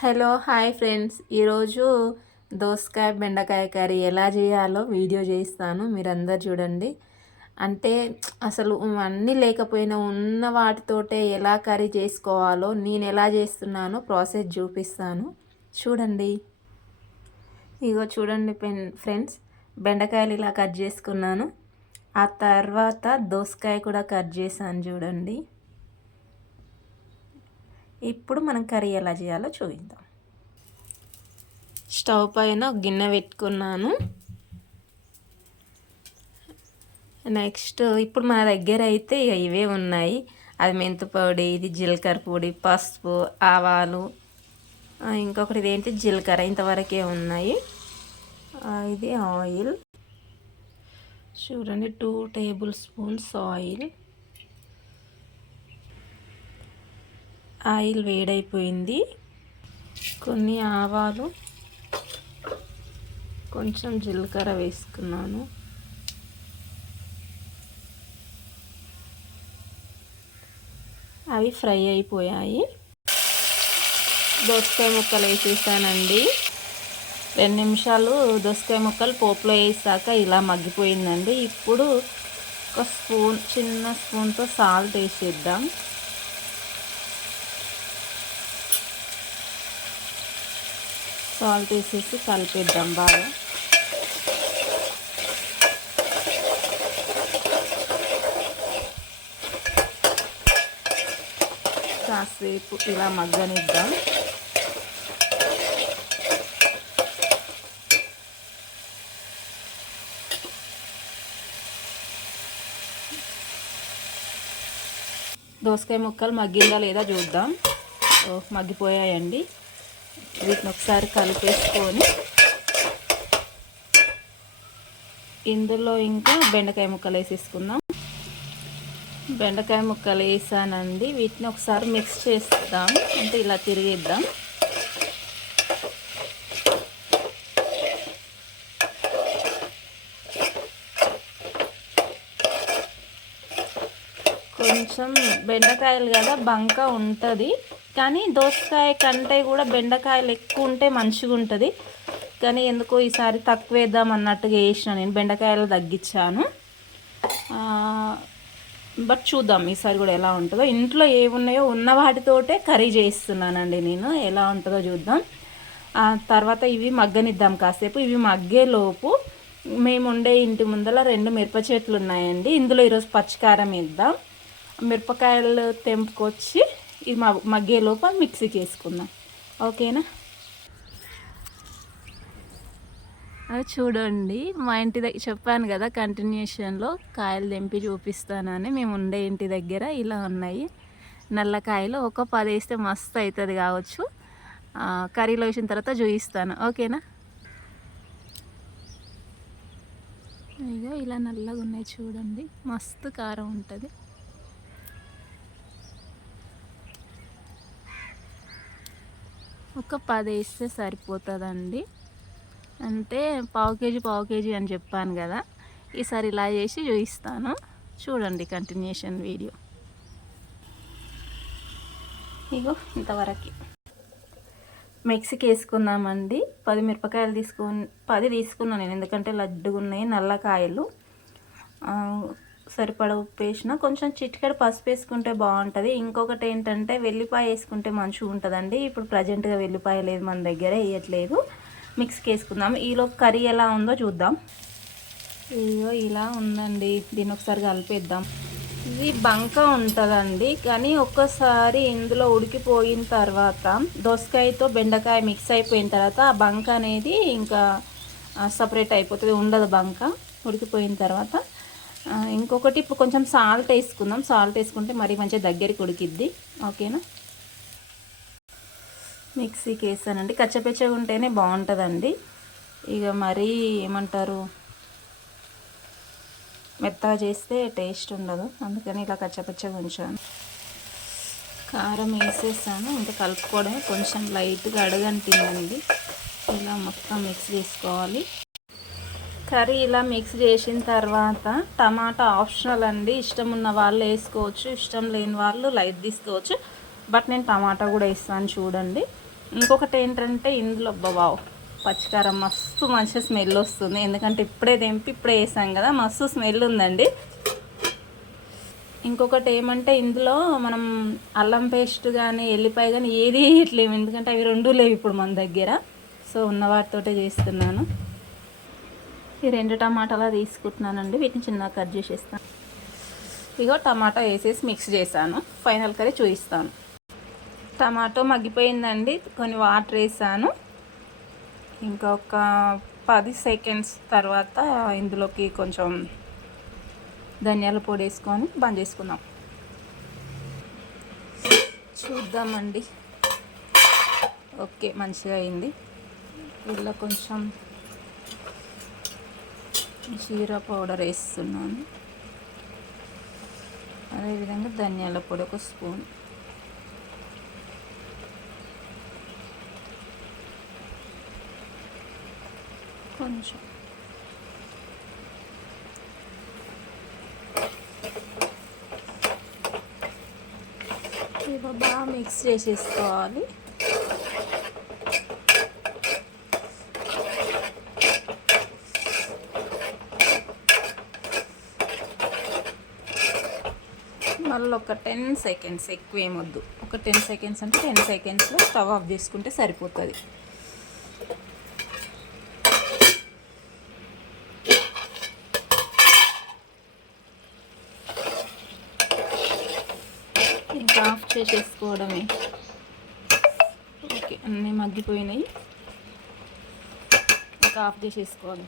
Hello hi friends, ఈరోజు దోసకాయ బెండకాయ కర్రీ ఎలా చేయాలో వీడియో చేస్తాను. మీరందరు చూడండి. అంటే అసలు అన్నీ లేకపోయినా ఉన్న వాటితోటే ఎలా కర్రీ చేసుకోవాలో నేను ఎలా చేస్తున్నానో ప్రాసెస్ చూపిస్తాను. చూడండి. ఇగో చూడండి ఫ్రెండ్స్, బెండకాయలు ఇలా కట్ చేసుకున్నాను. ఆ తర్వాత దోసకాయ కూడా కట్ చేశాను చూడండి. ఇప్పుడు మనం కర్రీ ఎలా చేయాలో చూద్దాం. స్టవ్ పైన ఒక గిన్నె పెట్టుకున్నాను. నెక్స్ట్ ఇప్పుడు మన దగ్గర అయితే ఇవే ఉన్నాయి. అది మెంతు పొడి, ఇది జీలకర్ర పొడి, పసుపు, ఆవాలు, ఇంకొకటి ఇదేంటి జీలకర్ర, ఇంతవరకే ఉన్నాయి. ఇది ఆయిల్ చూడండి, 2 టేబుల్ స్పూన్స్ ఆయిల్ వేడైపోయింది. కొన్ని ఆవాలు, కొంచెం జీలకర్ర వేసుకున్నాను. అవి ఫ్రై అయిపోయాయి. దోసకాయ ముక్కలు వేసేసానండి. 2 నిమిషాలు దోసకాయ ముక్కలు పోపులో వేసాక ఇలా మగ్గిపోయిందండి. ఇప్పుడు ఒక చిన్న స్పూన్తో సాల్ట్ వేసేద్దాం. సాల్ట్ వేసేసి కలిపేద్దాం బాగా. కాసేపు ఇలా మగ్గనిద్దాం. దోసకాయ ముక్కలు మగ్గిందా లేదా చూద్దాం. మగ్గిపోయాయండి. వీటిని ఒకసారి కలిపేసుకొని ఇందులో ఇంకా బెండకాయ ముక్కలు వేసేసుకుందాం. బెండకాయ ముక్కలు వేసానండి. వీటిని ఒకసారి మిక్స్ చేద్దాం, అంటే ఇలా తిరిగిద్దాం. కొంచెం బెండకాయలు కదా బంక ఉంటుంది, కానీ దోసకాయ కంటే కూడా బెండకాయలు ఎక్కువ ఉంటే మంచిగా ఉంటుంది. కానీ ఎందుకో ఈసారి తక్కువ వేద్దాం అన్నట్టుగా వేసిన, నేను బెండకాయలు తగ్గించాను. బట్ చూద్దాం ఈసారి కూడా ఎలా ఉంటుందో. ఇంట్లో ఏమున్నాయో ఉన్న వాటితోటే కర్రీ చేస్తున్నానండి నేను. ఎలా ఉంటుందో చూద్దాం. తర్వాత ఇవి మగ్గనిద్దాం కాసేపు. ఇవి మగ్గేలోపు మేము ఉండే ఇంటి ముందర 2 మిరప చెట్లు ఉన్నాయండి. ఇందులో ఈరోజు పచ్చికారం వేద్దాం. మిరపకాయలు తెంపుకొచ్చి ఇది మగ్గేలోపు మిక్సీకి వేసుకుందాం. ఓకేనా? అది చూడండి, మా ఇంటి దగ్గర చెప్పాను కదా కంటిన్యూషన్లో కాయలు తెంపి చూపిస్తానని. మేము ఉండే ఇంటి దగ్గర ఇలా ఉన్నాయి నల్లకాయలు. ఒక 10 వేస్తే మస్తు అవుతుంది కావచ్చు. కర్రీలో వేసిన తర్వాత చూపిస్తాను. ఓకేనా? ఇగో ఇలా నల్లగా ఉన్నాయి చూడండి, మస్తు కారం ఉంటుంది. ఒక 10 వేస్తే సరిపోతుందండి. అంటే పావు కేజీ అని చెప్పాను కదా, ఈసారి ఇలా చేసి చూపిస్తాను. చూడండి కంటిన్యూషన్ వీడియో. ఇగో ఇంతవరకు మిక్సీకి వేసుకుందామండి. 10 మిరపకాయలు 10 తీసుకున్నాను నేను, ఎందుకంటే లడ్డుగా ఉన్నాయి నల్లకాయలు. సరిపడ ఉప్పు వేసిన, కొంచెం చిటికెడు పసుపు వేసుకుంటే బాగుంటుంది. ఇంకొకటి ఏంటంటే వెల్లిపాయ వేసుకుంటే మంచిగా ఉంటుందండి. ఇప్పుడు ప్రజెంట్గా వెల్లిపాయ లేదు మన దగ్గర, వేయట్లేదు. మిక్స్కి వేసుకుందాం. ఈలోపు కర్రీ ఎలా ఉందో చూద్దాం. ఇదిగో ఇలా ఉందండి. దీన్ని ఒకసారి కలిపేద్దాం. ఇది బంక ఉంటుందండి, కానీ ఒక్కసారి ఇందులో ఉడికిపోయిన తర్వాత దోసకాయతో బెండకాయ మిక్స్ అయిపోయిన తర్వాత ఆ బంక అనేది ఇంకా సపరేట్ అయిపోతుంది, ఉండదు బంక ఉడికిపోయిన తర్వాత. ఇంకొకటి ఇప్పుడు కొంచెం సాల్ట్ వేసుకుందాం. సాల్ట్ వేసుకుంటే మరీ మంచిగా దగ్గరికి ఉడికిద్ది. ఓకేనా? మిక్సీకి వేసానండి. కచ్చపెచ్చగా ఉంటేనే బాగుంటుందండి. ఇక మరీ ఏమంటారు, మెత్తగా చేస్తే టేస్ట్ ఉండదు, అందుకని ఇలా కచ్చపెచ్చగా ఉంచాను. కారం వేసేసాను, ఇంకా కలుపుకోవడమే. కొంచెం లైట్గా అడగంటిందండి. ఇలా మొత్తం మిక్స్ చేసుకోవాలి. కర్రీ ఇలా మిక్స్ చేసిన తర్వాత టమాటా ఆప్షనల్ అండి. ఇష్టం ఉన్న వాళ్ళు వేసుకోవచ్చు, ఇష్టం లేని వాళ్ళు లైట్ తీసుకోవచ్చు. బట్ నేను టమాటా కూడా వేస్తాను చూడండి. ఇంకొకటి ఏంటంటే ఇందులో వావ్ పచ్చికారం మస్తు మంచి స్మెల్ వస్తుంది, ఎందుకంటే ఇప్పుడే తెంపి ఇప్పుడే వేసాం కదా, మస్తు స్మెల్ ఉందండి. ఇంకొకటి ఏమంటే ఇందులో మనం అల్లం పేస్ట్ కానీ ఎల్లిపాయ కానీ ఏది వేయట్లేము, ఎందుకంటే అవి రెండు లేవు ఇప్పుడు మన దగ్గర. సో ఉన్న వాటితోటే చేస్తున్నాను. ఈ 2 టమాటాలు తీసుకుంటున్నానండి, వీటిని చిన్నగా కట్ చేసేస్తాను. ఇగో టమాటా వేసేసి మిక్స్ చేశాను, ఫైనల్ కర్రీ చూపిస్తాను. టమాటో మగ్గిపోయిందండి, కొన్ని వాటర్ వేసాను. ఇంకా ఒక 10 సెకండ్స్ తర్వాత ఇందులోకి కొంచెం ధనియాల పొడి వేసుకొని బంద్ చేసుకుందాం. చూద్దామండి. ఓకే, మంచిగా అయింది. ఇలా కొంచెం జీరా పౌడర్ వేస్తున్నాను, అదేవిధంగా ధనియాల పొడి 1 స్పూన్, కొంచెం ఇవి బాగా మిక్స్ చేసేసుకోవాలి. మళ్ళీ ఒక 10 సెకండ్స్, ఎక్కువ ఏమొద్దు, ఒక 10 సెకండ్స్ అంటే 10 సెకండ్స్లో స్టవ్ ఆఫ్ చేసుకుంటే సరిపోతుంది. ఇంకా ఆఫ్ చేసేసుకోవడమే. ఓకే, అన్నీ మగ్గిపోయినాయి, ఇంకా ఆఫ్ చేసేసుకోవాలి.